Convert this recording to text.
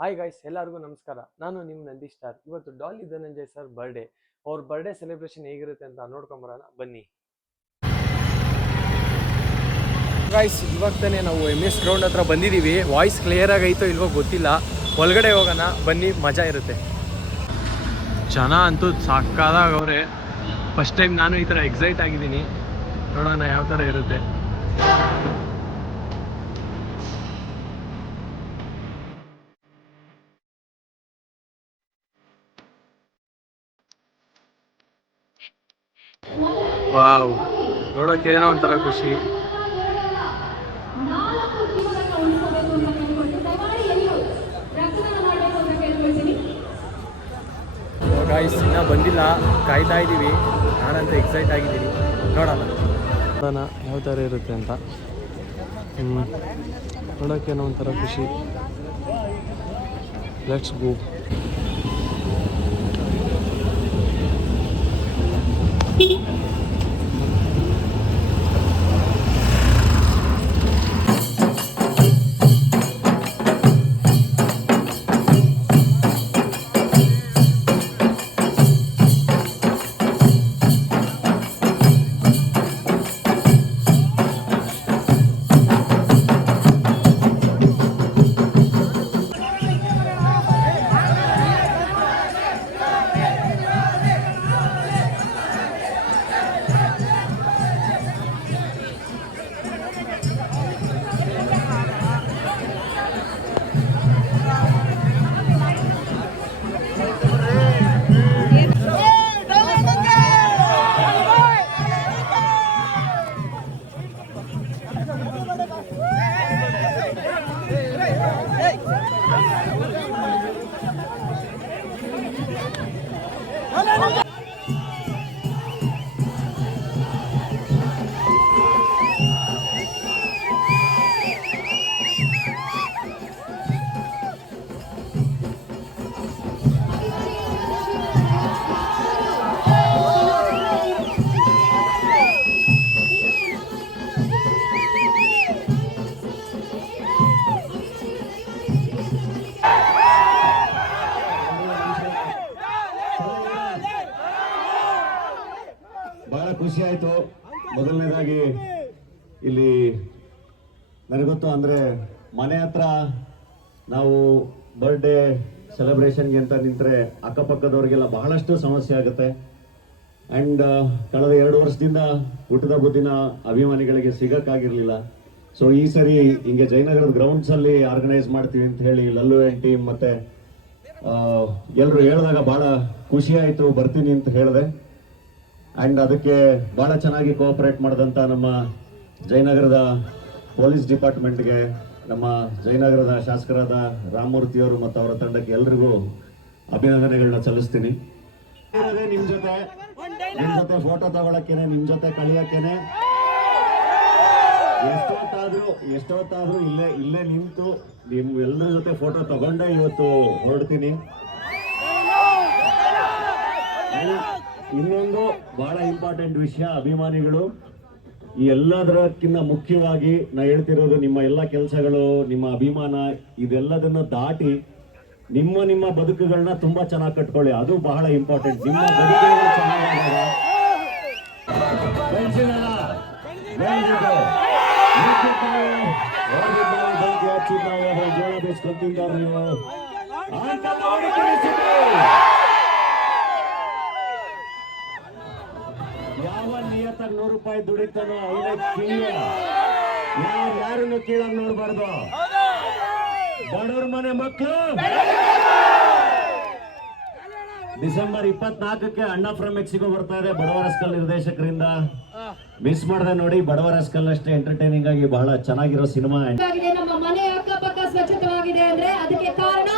Hi guys, ಎಲ್ಲರಿಗೂ ನಮಸ್ಕಾರ. ನಾನು ನಿಮ್ಮ ನಂದೀಶ್ ಸ್ಟಾರ್. ಇವತ್ತು ಡಾಲಿ ಧನಂಜಯ್ ಸರ್ ಬರ್ಡೇ. ಅವ್ರ ಬರ್ಡೇ ಸೆಲೆಬ್ರೇಷನ್ ಹೇಗಿರುತ್ತೆ ಅಂತ ನೋಡ್ಕೊಂಬರೋಣ ಬನ್ನಿ. ಗಾಯ್ಸ್, ಇವಾಗ ತಾನೇ ನಾವು MS ಗ್ರೌಂಡ್ ಹತ್ರ ಬಂದಿದ್ದೀವಿ. ವಾಯ್ಸ್ ಕ್ಲಿಯರ್ ಆಗೈತೋ ಇಲ್ವೋ ಗೊತ್ತಿಲ್ಲ. ಒಳಗಡೆ ಹೋಗೋಣ ಬನ್ನಿ, ಮಜಾ ಇರುತ್ತೆ. ಜನ ಅಂತೂ ಸಾಕಾಗವ್ರೆ. ಫಸ್ಟ್ ಟೈಮ್ ನಾನು ಈ ಥರ ಎಕ್ಸೈಟ್ ಆಗಿದ್ದೀನಿ. ನೋಡೋಣ ಯಾವ ಥರ ಇರುತ್ತೆ. ವಾವ್, ನೋಡೋಕೆ ಏನೋ ಒಂಥರ ಖುಷಿ. ಗಾಯ್ಸ್, ಇನ್ನೂ ಬಂದಿಲ್ಲ, ಕಾಯ್ತಾ ಇದ್ದೀವಿ. ನಾನಂತೂ ಎಕ್ಸೈಟ್ ಆಗಿದ್ದೀನಿ. ನೋಡೋಣ ಯಾವ ಥರ ಇರುತ್ತೆ ಅಂತ. ನೋಡೋಕ್ಕೇನೋ ಒಂಥರ ಖುಷಿ. Let's go. ಬಹಳ ಖುಷಿ ಆಯ್ತು. ಮೊದಲನೇದಾಗಿ ಇಲ್ಲಿ ನನಗೊತ್ತು ಅಂದ್ರೆ ಮನೆ ಹತ್ರ ನಾವು ಬರ್ಡೇ ಸೆಲೆಬ್ರೇಷನ್ಗೆ ಅಂತ ನಿಂತರೆ ಅಕ್ಕಪಕ್ಕದವ್ರಿಗೆಲ್ಲ ಬಹಳಷ್ಟು ಸಮಸ್ಯೆ ಆಗುತ್ತೆ. ಅಂಡ್ ಕಳೆದ 2 ವರ್ಷದಿಂದ ಹುಟ್ಟಿದ ಬುದ್ಧಿನ ಅಭಿಮಾನಿಗಳಿಗೆ ಸಿಗಕ್ಕಾಗಿರ್ಲಿಲ್ಲ. ಸೊ ಈ ಸರಿ ಹಿಂಗೆ ಜಯನಗರದ ಗ್ರೌಂಡ್ಸ್ ಅಲ್ಲಿ ಆರ್ಗನೈಸ್ ಮಾಡ್ತೀವಿ ಅಂತ ಹೇಳಿ ಲಲ್ಲು ಅಂಡ್ ಟೀಮ್ ಮತ್ತೆ ಎಲ್ಲರೂ ಹೇಳಿದಾಗ ಬಹಳ ಖುಷಿ ಆಯ್ತು, ಬರ್ತೀನಿ ಅಂತ ಹೇಳಿದೆ. ಅಂಡ್ ಅದಕ್ಕೆ ಬಹಳ ಚೆನ್ನಾಗಿ ಕೋಆಪರೇಟ್ ಮಾಡಿದಂಥ ನಮ್ಮ ಜಯನಗರದ ಪೊಲೀಸ್ ಡಿಪಾರ್ಟ್ಮೆಂಟ್ಗೆ, ನಮ್ಮ ಜಯನಗರದ ಶಾಸಕರಾದ ರಾಮಮೂರ್ತಿಯವರು ಮತ್ತು ಅವರ ತಂಡಕ್ಕೆ ಎಲ್ರಿಗೂ ಅಭಿನಂದನೆಗಳನ್ನ ಸಲ್ಲಿಸ್ತೀನಿ. ನಿಮ್ ಜೊತೆ ಫೋಟೋ ತಗೊಳಕ್ಕೇನೆ, ನಿಮ್ ಜೊತೆ ಕಳಿಯಕ್ಕೇನೆ ಎಷ್ಟೊತ್ತಾದ್ರೂ ಇಲ್ಲೇ ನಿಂತು ನಿಮ್ ಎಲ್ಲರ ಜೊತೆ ಫೋಟೋ ತಗೊಂಡೇ ಇವತ್ತು ಹೊರಡ್ತೀನಿ. ಇನ್ನೊಂದು ಬಹಳ ಇಂಪಾರ್ಟೆಂಟ್ ವಿಷಯ, ಅಭಿಮಾನಿಗಳು ಈ ಎಲ್ಲದಕ್ಕಿಂತ ಮುಖ್ಯವಾಗಿ ನಾ ಹೇಳ್ತಿರೋದು, ನಿಮ್ಮ ಎಲ್ಲ ಕೆಲಸಗಳು, ನಿಮ್ಮ ಅಭಿಮಾನ, ಇದೆಲ್ಲದನ್ನು ದಾಟಿ ನಿಮ್ಮ ಬದುಕುಗಳನ್ನ ತುಂಬಾ ಚೆನ್ನಾಗಿ ಕಟ್ಕೊಳ್ಳಿ. ಅದು ಬಹಳ ಇಂಪಾರ್ಟೆಂಟ್. ನಿಮ್ಮ ಬದುಕುಗಳು ಚೆನ್ನಾಗಿ ಜೋಳ ಬೇಸ್ಕೊಂತಿದ್ದಾರೆ ನೀವು. ಯಾವ ನಿಯತ್ತಾಗಿ 100 ರೂಪಾಯಿ ದುಡಿತಾನೋ ಅವನೇ ಕಿಳಿಯ. ಯಾರನ್ನು ಕೀಳಂಗ್ ನೋಡ್ಬಾರ್ದು. ಬಡವ್ರ ಮನೆ ಮಕ್ಕಳು ಡಿಸೆಂಬರ್ 24ಕ್ಕೆ ಅಣ್ಣ ಫ್ರಮ್ ಮೆಕ್ಸಿಕೋ ಬರ್ತಾ ಇದೆ ಬಡವರ ರಸ್ಕಲ್ ನಿರ್ದೇಶಕರಿಂದ. ಮಿಸ್ ಮಾಡದೆ ನೋಡಿ. ಬಡವರ ರಸ್ಕಲ್ ಅಷ್ಟೇ ಎಂಟರ್ಟೈನಿಂಗ್ ಆಗಿ ಬಹಳ ಚೆನ್ನಾಗಿರೋ ಸಿನಿಮಾ. ನಮ್ಮ ಮನೆ ಅಕ್ಕಪಕ್ಕ ಸ್ವಚ್ಛತವಾಗಿದೆ ಅಂದ್ರೆ ಅದಕ್ಕೆ ಕಾರಣ